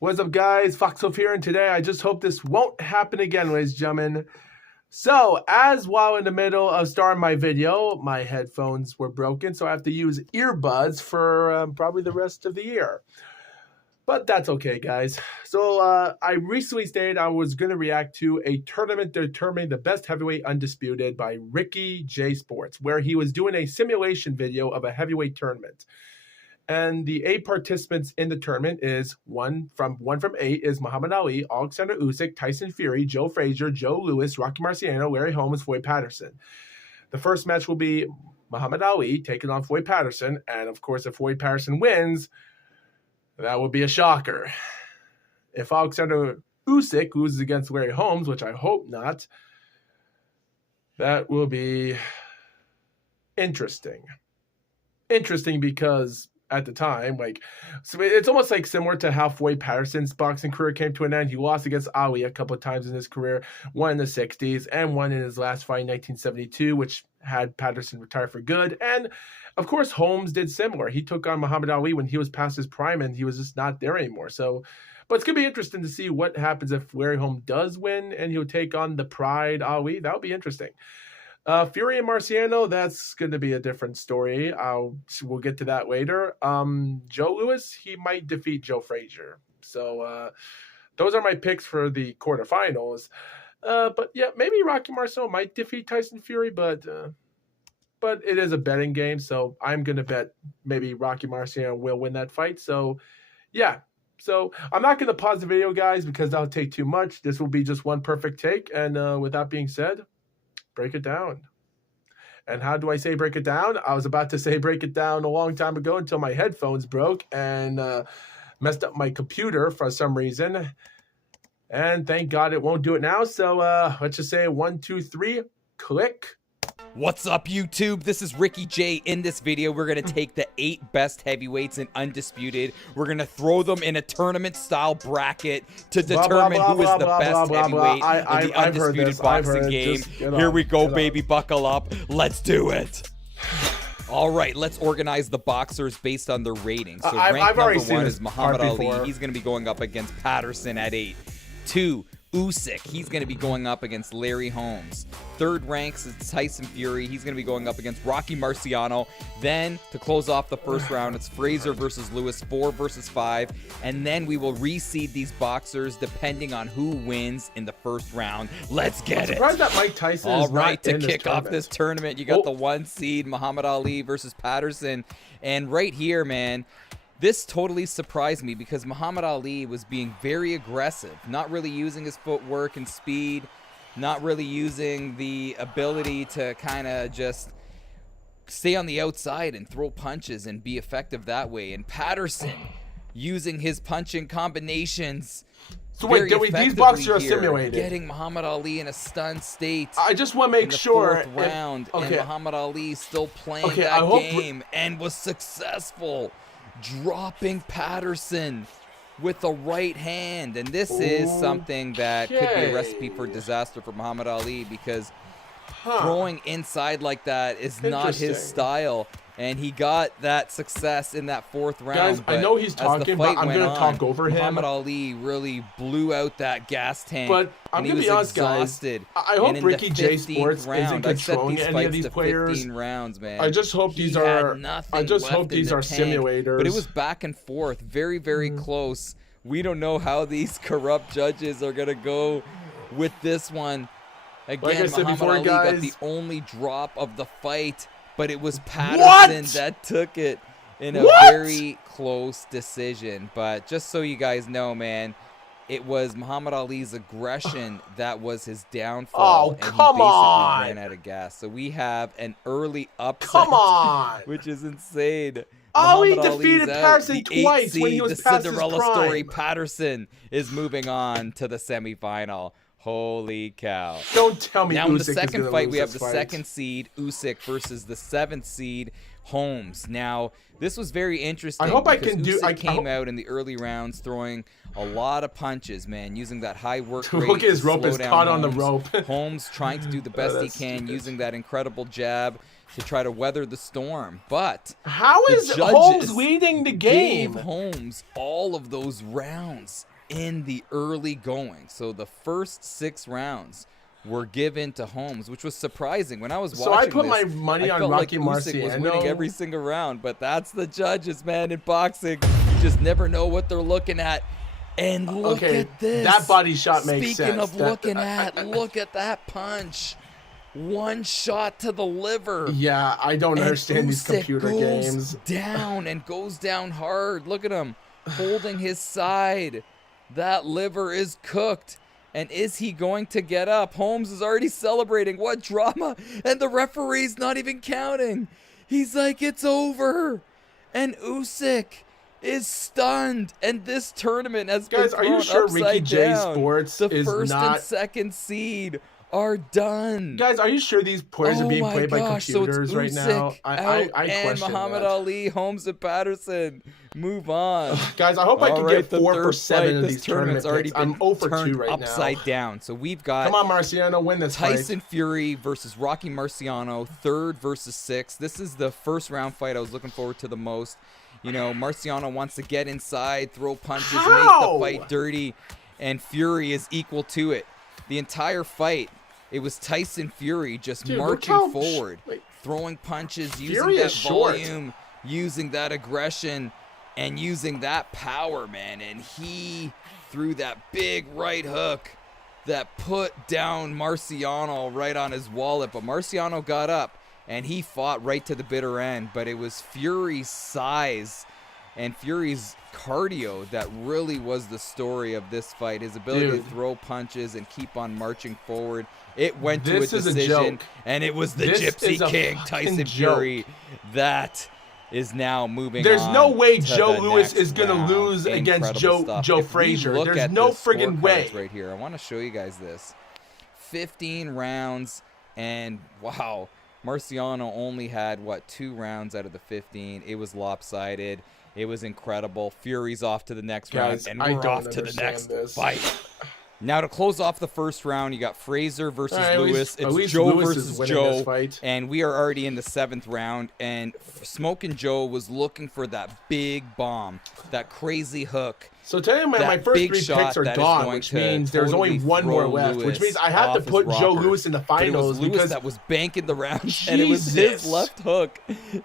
What's up, guys? Foxwolf here, and today I just hope this won't happen again, ladies and gentlemen. So, as while in the middle of starting my video, my headphones were broken, so I have to use earbuds for probably the rest of the year. But that's okay, guys. So, I recently stated I was going to react to a tournament determining the best heavyweight undisputed by Ricky J Sports, where he was doing a simulation video of a heavyweight tournament. And the 8 participants in the tournament is one from 8 is Muhammad Ali, Alexander Usyk, Tyson Fury, Joe Frazier, Joe Louis, Rocky Marciano, Larry Holmes, Floyd Patterson. The first match will be Muhammad Ali taking on Floyd Patterson, and of course, if Floyd Patterson wins, that would be a shocker. If Alexander Usyk loses against Larry Holmes, which I hope not, that will be interesting. Interesting because at the time, so it's almost like similar to how Floyd Patterson's boxing career came to an end. He lost against Ali a couple of times in his career, one in the 60s and one in his last fight in 1972, which had Patterson retire for good. And of course, Holmes did similar. He took on Muhammad Ali when he was past his prime and he was just not there anymore. So, but it's going to be interesting to see what happens if Larry Holmes does win and he'll take on the Pride Ali. That would be interesting. Fury and Marciano, that's going to be a different story. We'll get to that later. Joe Louis, he might defeat Joe Frazier. So those are my picks for the quarterfinals. But yeah, maybe Rocky Marciano might defeat Tyson Fury, but it is a betting game, so I'm going to bet maybe Rocky Marciano will win that fight. So yeah. So I'm not going to pause the video, guys, because that'll take too much. This will be just one perfect take. And with that being said, break it down. And how do I say break it down? I was about to say break it down a long time ago until my headphones broke and messed up my computer for some reason. And thank God it won't do it now. So let's just say 1, 2, 3, click. What's up, YouTube? This is Ricky J. In this video, we're going to take the 8 best heavyweights in Undisputed. We're going to throw them in a tournament-style bracket to determine who is the best heavyweight in the Undisputed boxing game. Here we go, baby. Buckle up. Let's do it. All right, let's organize the boxers based on their ratings. So rank number 1 is Muhammad Ali. He's going to be going up against Patterson at 8. 2, Usyk, he's going to be going up against Larry Holmes. Third ranks is Tyson Fury. He's going to be going up against Rocky Marciano. Then, to close off the first round, it's Frazier versus Louis, 4 versus 5. And then we will reseed these boxers depending on who wins in the first round. Let's get it. I'm surprised that Mike Tyson All is right, not to kick off this tournament, you got the 1 seed, Muhammad Ali versus Patterson. And right here, man, this totally surprised me because Muhammad Ali was being very aggressive, not really using his footwork and speed, not really using the ability to kind of just stay on the outside and throw punches and be effective that way. And Patterson using his punching combinations. So wait, these boxers are simulated. Getting Muhammad Ali in a stunned state. I just want to make sure. Fourth round, and Muhammad Ali still playing that game and was successful, dropping Patterson with the right hand. And this is something that could be a recipe for disaster for Muhammad Ali because throwing inside like that is not his style. And he got that success in that 4th round. Guys, I know he's talking, but I'm going to talk over him. Muhammad Ali really blew out that gas tank. But I'm going to be honest, guys. I hope Ricky J Sports isn't controlling any of these players. 15 rounds, man. I just hope these are. I just hope these are simulators. But it was back and forth, very, very close. We don't know how these corrupt judges are going to go with this one. Again, Muhammad Ali got the only drop of the fight. But it was Patterson that took it in a very close decision. But just so you guys know, man, it was Muhammad Ali's aggression that was his downfall. And he basically ran out of gas. So we have an early upset, which is insane. Ali defeated Patterson twice when he was the past Cinderella his prime. story. Patterson is moving on to the semifinal. Holy cow. Don't tell me now Usyk in the second is fight, we have this the fight. 2nd seed, Usyk, versus the 7th seed, Holmes. Now, this was very interesting. I hope I can do. Usyk came out in the early rounds throwing a lot of punches, man, using that high work rate. Look at his rope is caught on the rope. Holmes trying to do the best he can, using that incredible jab to try to weather the storm. But how is Holmes leading the game? Gave Holmes all of those rounds in the early going. So the first 6 rounds were given to Holmes, which was surprising. When I was watching so I put my money on Rocky Marciano. Was winning every single round, but that's the judges, man. In boxing, you just never know what they're looking at. And look at this. That body shot makes sense. Speaking of looking at, look at that punch. One shot to the liver. Yeah, I don't understand these computer goes games. Down and goes down hard. Look at him holding his side. That liver is cooked. And is he going to get up? Holmes is already celebrating. What drama. And the referee's not even counting. He's like, it's over. And Usyk is stunned. And this tournament has been thrown are you sure Ricky J down. Sports the is first not... and second seed are done. Guys, are you sure these players are being played by computers so right now? I and question Muhammad that. Ali, Holmes, and Patterson move on. Guys, I hope I can get 4 for 7 of this these tournament already picks. I'm 0 for 2 right now. Upside down. So we've got come on, Marciano, win this Tyson fight. Fury versus Rocky Marciano, 3rd versus 6th. This is the first round fight I was looking forward to the most. You know, Marciano wants to get inside, throw punches, make the fight dirty, and Fury is equal to it. The entire fight, it was Tyson Fury just marching forward, throwing punches, using that volume, using that aggression, and using that power, man. And he threw that big right hook that put down Marciano right on his wallet. But Marciano got up, and he fought right to the bitter end. But it was Fury's size and Fury's cardio that really was the story of this fight. His ability to throw punches and keep on marching forward. It went to a decision, and it was the Gypsy King, Tyson Fury, that is now moving on. There's no way Joe Louis is going to lose against Joe Frazier. There's no friggin' way. Right here, I want to show you guys this. 15 rounds, and wow, Marciano only had, 2 rounds out of the 15. It was lopsided. It was incredible. Fury's off to the next round, and we're off to the next fight. Now, to close off the first round, you got Frazier versus Lewis. It's Joe versus Joe, and we are already in the 7th round. And Smokin' Joe was looking for that big bomb, that crazy hook. So tell you, my first 3 picks are gone, which means there's only 1 more left, which means I have to put Joe Louis in the finals. Because that was banking the round, and it was his left hook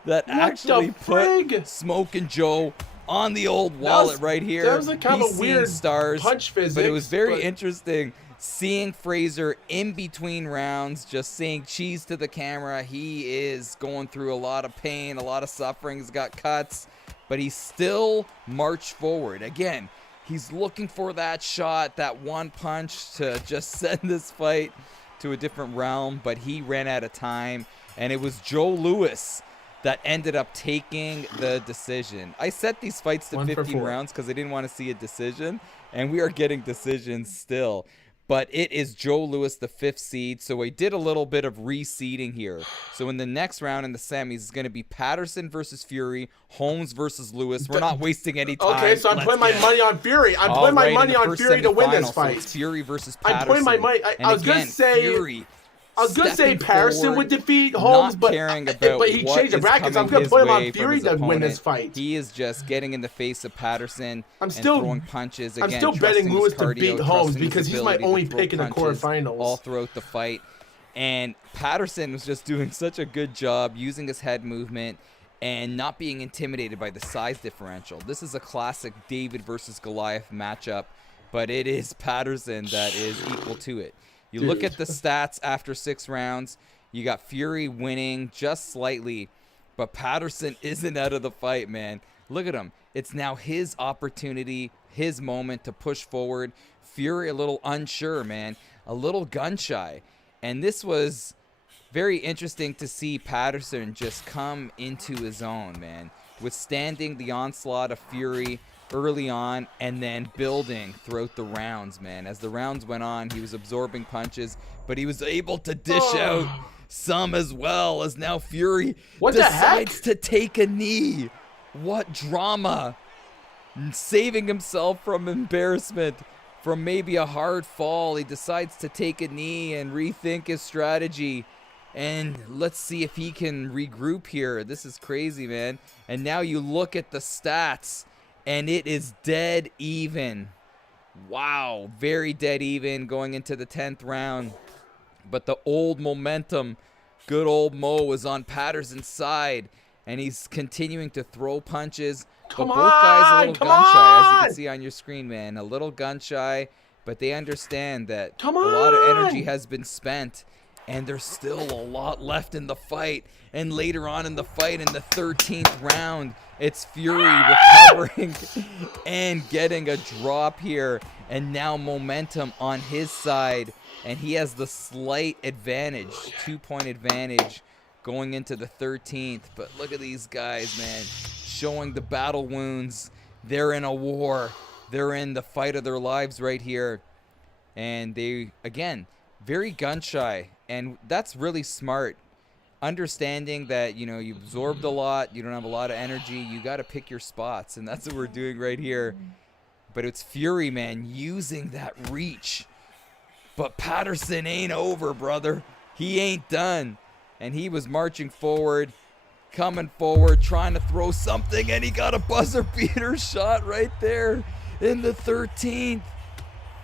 that actually put Smokin' Joe on the old wallet right here. That was a kind of weird punch physics. But it was very interesting seeing Frazier in between rounds, just saying cheese to the camera. He is going through a lot of pain, a lot of suffering. He's got cuts, but he still marched forward. Again, he's looking for that shot, that one punch to just send this fight to a different realm, but he ran out of time, and it was Joe Louis that ended up taking the decision. I set these fights to 15 rounds because I didn't want to see a decision, and we are getting decisions still. But it is Joe Louis, the 5th seed, so I did a little bit of reseeding here. So in the next round in the semis, it's going to be Patterson versus Fury, Holmes versus Lewis. We're not wasting any time. Okay, so I'm putting my money on Fury. I'm putting my money on Fury to win this fight. So it's Fury versus Patterson. I'm putting my money. I was going to say Fury, I was going to say Patterson would defeat Holmes, but he changed the brackets. I'm going to put him on Fury to win this fight. He is just getting in the face of Patterson and still throwing punches. Again, I'm still betting Lewis to beat Holmes because he's my only pick in the quarterfinals. All throughout the fight. And Patterson was just doing such a good job using his head movement and not being intimidated by the size differential. This is a classic David versus Goliath matchup, but it is Patterson that is equal to it. You look at the stats after 6 rounds, you got Fury winning just slightly, but Patterson isn't out of the fight, man. Look at him. It's now his opportunity, his moment to push forward. Fury a little unsure, man, a little gun-shy. And this was very interesting to see Patterson just come into his own, man, withstanding the onslaught of Fury early on and then building throughout the rounds, man. As the rounds went on, he was absorbing punches, but he was able to dish out some as well, as now Fury decides to take a knee. What drama. Saving himself from embarrassment, from maybe a hard fall. He decides to take a knee and rethink his strategy. And let's see if he can regroup here. This is crazy, man. And now you look at the stats, and it is dead even. Wow, very dead even going into the 10th round. But the old momentum, good old Mo, is on Patterson's side, and he's continuing to throw punches. But both guys a little gun shy, as you can see on your screen, man. A little gun shy, but they understand that a lot of energy has been spent. And there's still a lot left in the fight. And later on in the fight, in the 13th round, it's Fury recovering and getting a drop here. And now momentum on his side. And he has the slight advantage, 2-point advantage going into the 13th. But look at these guys, man, showing the battle wounds. They're in a war. They're in the fight of their lives right here. And they, again, very gun shy. And that's really smart. Understanding that, you know, you've absorbed a lot, you don't have a lot of energy, you got to pick your spots, and that's what we're doing right here. But it's Fury, man, using that reach. But Patterson ain't over, brother. He ain't done. And he was marching forward, coming forward, trying to throw something, and he got a buzzer beater shot right there in the 13th.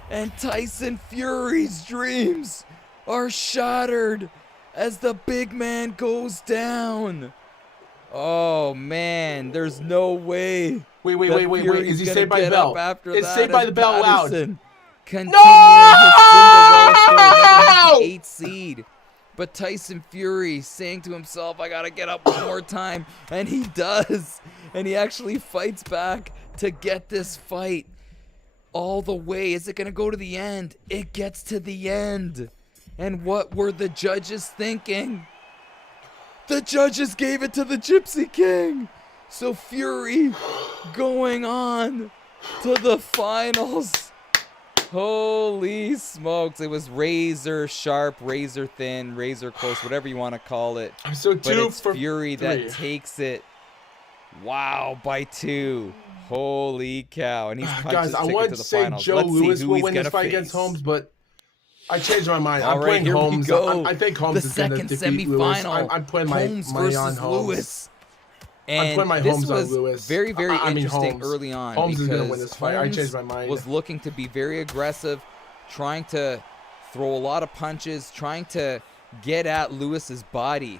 And Tyson Fury's dreams are shattered as the big man goes down. Oh man, there's no way. Wait. Is he saved by the bell? It's saved by the bell loud. Continuing No! his Cinderella story, 8th seed. But Tyson Fury saying to himself, I gotta get up one more time. And he does. And he actually fights back to get this fight all the way. Is it gonna go to the end? It gets to the end. And what were the judges thinking? The judges gave it to the Gypsy King. So Fury going on to the finals. Holy smokes. It was razor sharp, razor thin, razor close, whatever you want to call it. I'm so but due it's for Fury 3. that takes it. Wow, by 2. Holy cow. And he's punched guys, his I ticket wanted to to the say finals. Joe Let's see Louis who will he's win this gonna fight face. against Holmes, but I changed my mind. All I'm right, playing here we Holmes. go. I think Holmes the is going to second defeat Lewis. semifinal. I'm putting my Holmes money on versus Holmes. Lewis. I'm And putting my this Holmes on was Lewis. very, very interesting Holmes. early on. Holmes is going to because win this fight. I Holmes changed my mind. was looking to be very aggressive, trying to throw a lot of punches, trying to get at Lewis's body.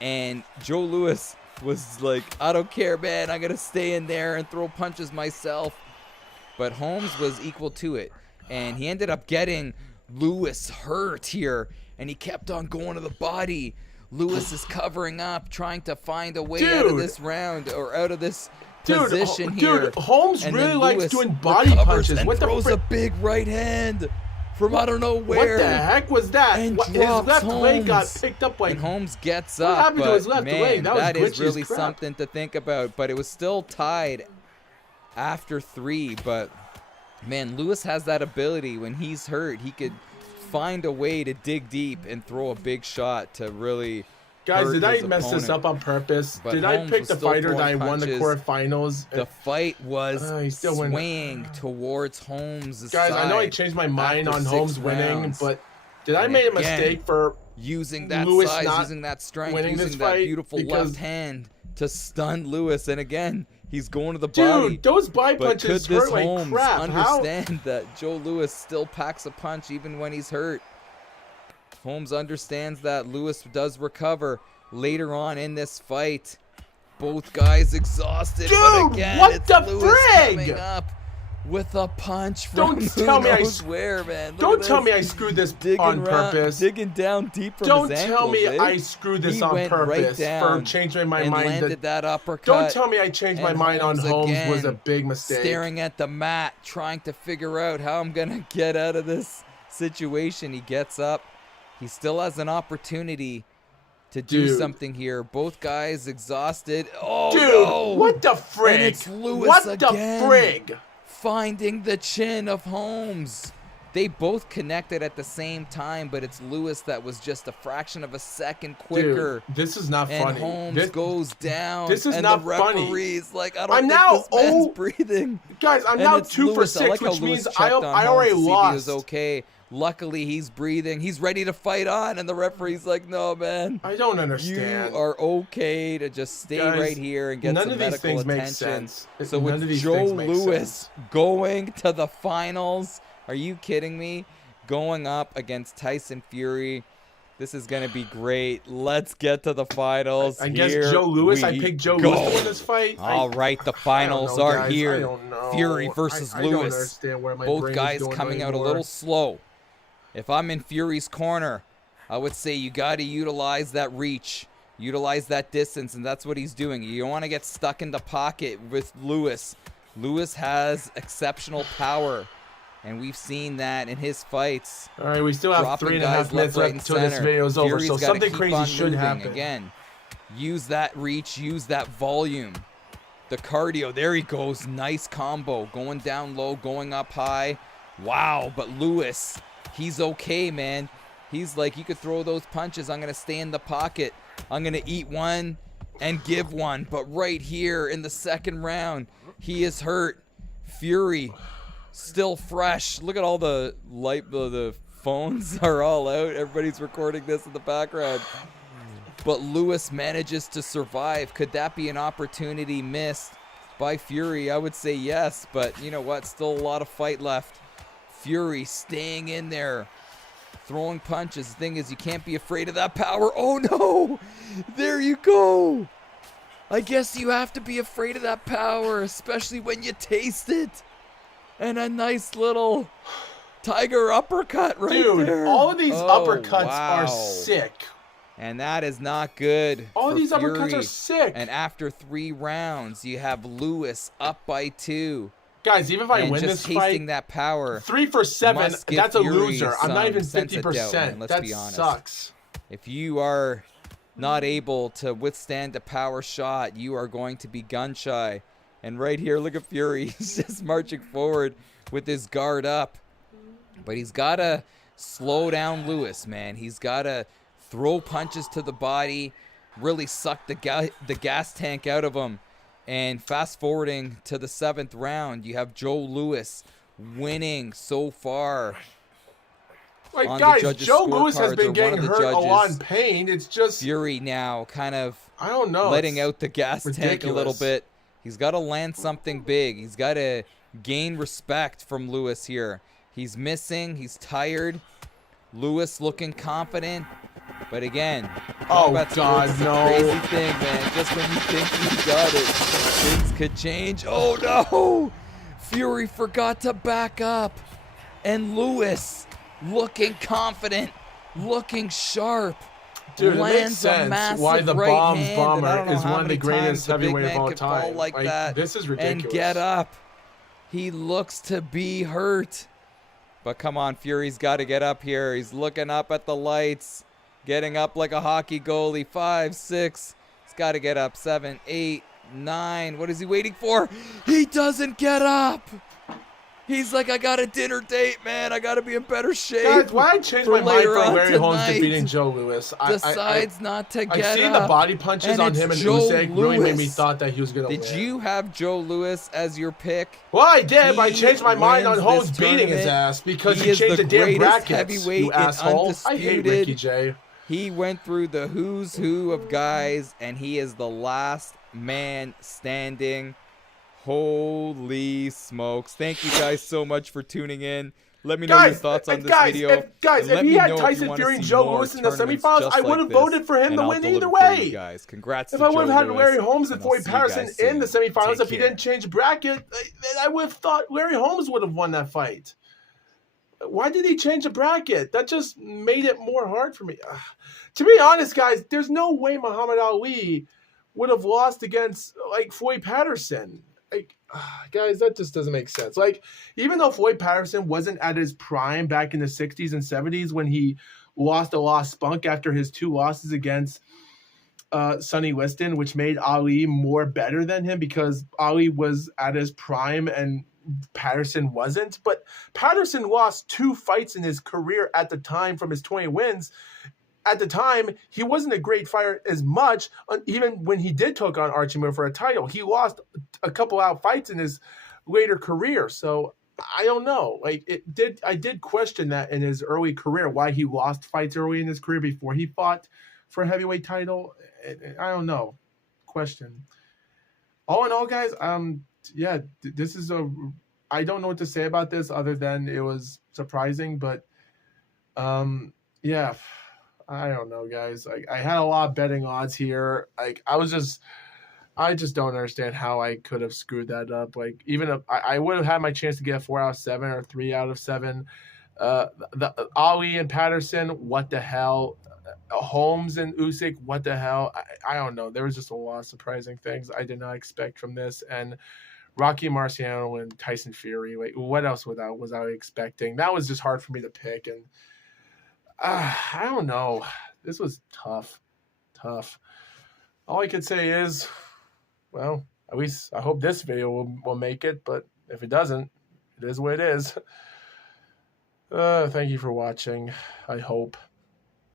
And Joe Louis was like, I don't care, man. I'm going to stay in there and throw punches myself. But Holmes was equal to it. And he ended up getting Lewis hurt here. And he kept on going to the body. Lewis is covering up, trying to find a way out of this round or out of this position here. Dude, Holmes and really likes Lewis doing body punches. And What the throws frick? a big right hand from I don't know where. What the heck was that? And His drops left leg got Holmes. picked up like. And Holmes gets What up, happened to but his left man, leg? That was is glitchy as really crap. something to think about. But it was still tied after 3. But man, Lewis has that ability. When he's hurt, he could find a way to dig deep and throw a big shot to really. Guys, did I his mess this opponent. up on purpose? But Did I Holmes pick was the still fighter that I throwing won the punches. quarterfinals? The fight was he still went- swaying towards Holmes' Guys, side. I know I changed my mind after on 6 Holmes winning, rounds. but did I And make a again, mistake for using that Lewis size, not using that strength, winning this using that fight? beautiful Because- left hand to stun Lewis? And again, he's going to the body. Dude, those body But could punches this hurt like Holmes crap. How? understand that Joe Louis still packs a punch even when he's hurt? Holmes understands that Lewis does recover later on in this fight. Both guys exhausted, but Dude, again, what it's the Lewis frig? coming up with a punch from Don't who tell me I knows sc- where, man. Look Don't at tell this. me I screwed this Digging on around- purpose. digging down deep from Don't his tell me ankles, eh? I screwed this He on went right purpose for down changing my and mind. landed that uppercut. Don't tell me I changed my And mind on Holmes was a again, big mistake. staring at the mat, trying to figure out how I'm going to get out of this situation. He gets up. He still has an opportunity to do Dude. something here. Both guys exhausted. Oh, Dude, no. what the frig? And it's Lewis what again. the frig? Finding the chin of Holmes. They both connected at the same time, but it's Lewis that was just a fraction of a second quicker. Dude, this is not And funny. Holmes goes down. this is and not the funny. referee's like, I don't I'm think now this man's 0 breathing. Guys, I'm And now it's 2 for Lewis. 6, I like how which Lewis means checked I on already Holmes to see if he was lost. okay. Luckily, he's breathing. He's ready to fight on, and the referee's like, no, man. I don't understand. You are okay to just stay right here and get some medical attention. So with Joe Louis going to the finals, are you kidding me? Going up against Tyson Fury. This is going to be great. Let's get to the finals. I guess Joe Louis. I picked Joe Louis to win this fight. All right, the finals are here. I don't know. Fury versus Louis. I don't understand where my Both guys coming out a little slow. If I'm in Fury's corner, I would say you got to utilize that reach, utilize that distance, and that's what he's doing. You don't want to get stuck in the pocket with Louis. Louis has exceptional power, and we've seen that in his fights. All right, we still have 3.5 minutes left until this video is over, so something crazy should happen. Again, use that reach, use that volume. The cardio, there he goes. Nice combo, going down low, going up high. Wow, but Louis, he's okay, man. He's like, you could throw those punches. I'm going to stay in the pocket. I'm going to eat one and give one. But right here in the second round, he is hurt. Fury, still fresh. Look at all the the phones are all out. Everybody's recording this in the background. But Louis manages to survive. Could that be an opportunity missed by Fury? I would say yes. But you know what? Still a lot of fight left. Fury staying in there, throwing punches. The thing is, you can't be afraid of that power. Oh no! There you go! I guess you have to be afraid of that power, especially when you taste it. And a nice little tiger uppercut right there. Dude, all of these uppercuts are sick. And that is not good. All these Fury. uppercuts are sick. And after 3 rounds, you have Louis up by 2. Guys, even if I win this fight, that power, 3 for 7, that's a loser. I'm not even 50%. That sucks. If you are not able to withstand a power shot, you are going to be gun shy. And right here, look at Fury. He's just marching forward with his guard up. But he's got to slow down Louis, man. He's got to throw punches to the body, really suck the gas tank out of him. And fast forwarding to the 7th round, you have Joe Louis winning so far. Like, guys, Joe Louis has been getting hurt a lot in pain. It's just Fury now kind of, I don't know, letting out the gas tank a little bit. He's got to land something big. He's got to gain respect from Louis here. He's missing. He's tired. Louis looking confident. But again, oh God, no! Crazy thing, man. Just when you think you got it, things could change. Oh no! Fury forgot to back up, and Louis, looking confident, looking sharp, dude, lands it makes sense why the Bombs Bomber is one of the greatest heavyweights of all time. Like that, this is ridiculous. And get up. He looks to be hurt, but come on, Fury's got to get up here. He's looking up at the lights. Getting up like a hockey goalie. 5, 6. He's got to get up. 7, 8, 9. What is he waiting for? He doesn't get up. He's like, I got a dinner date, man. I got to be in better shape. Guys, why I changed my mind for Larry Holmes defeating Joe Louis? Decides not to get up. I seen the body punches on him and Usyk really made me thought that he was going to win. Did you have Joe Louis as your pick? Well, I did, but I changed my mind on Holmes beating his ass because he changed the damn brackets, you asshole. I hate Ricky J. He went through the who's who of guys, and he is the last man standing. Holy smokes. Thank you guys so much for tuning in. Let me know your thoughts on this video. If he had Tyson Fury and Joe Louis in the semifinals, I would have voted for him to win either way. Guys. Congrats if I would have had Larry Holmes and Floyd Patterson in the semifinals, if he didn't change bracket, I would have thought Larry Holmes would have won that fight. Why did he change the bracket? That just made it more hard for me. To be honest, guys, there's no way Muhammad Ali would have lost against like Floyd Patterson. Like, guys, that just doesn't make sense. Like, even though Floyd Patterson wasn't at his prime back in the 60s and 70s when he lost a lot of spunk after his 2 losses against Sonny Liston, which made Ali more better than him because Ali was at his prime and Patterson wasn't. But Patterson lost 2 fights in his career at the time from his 20 wins. At the time, he wasn't a great fighter as much. Even when he did take on Archie Miller for a title, he lost a couple out fights in his later career. So I don't know. Like I did question that in his early career, why he lost fights early in his career before he fought for a heavyweight title. I don't know. Question. All in all, guys, yeah, this is I don't know what to say about this other than it was surprising, but yeah, I don't know, guys. Like I had a lot of betting odds here. Like I just don't understand how I could have screwed that up. Like even if I would have had my chance to get a 4 out of 7 or 3 out of 7. The Ali and Patterson, what the hell? Holmes and Usyk, what the hell? I don't know. There was just a lot of surprising things I did not expect from this. And Rocky Marciano and Tyson Fury. Like, what else was I expecting? That was just hard for me to pick. And I don't know. This was tough. All I could say is, well, at least I hope this video will make it. But if it doesn't, it is what it is. Thank you for watching. I hope.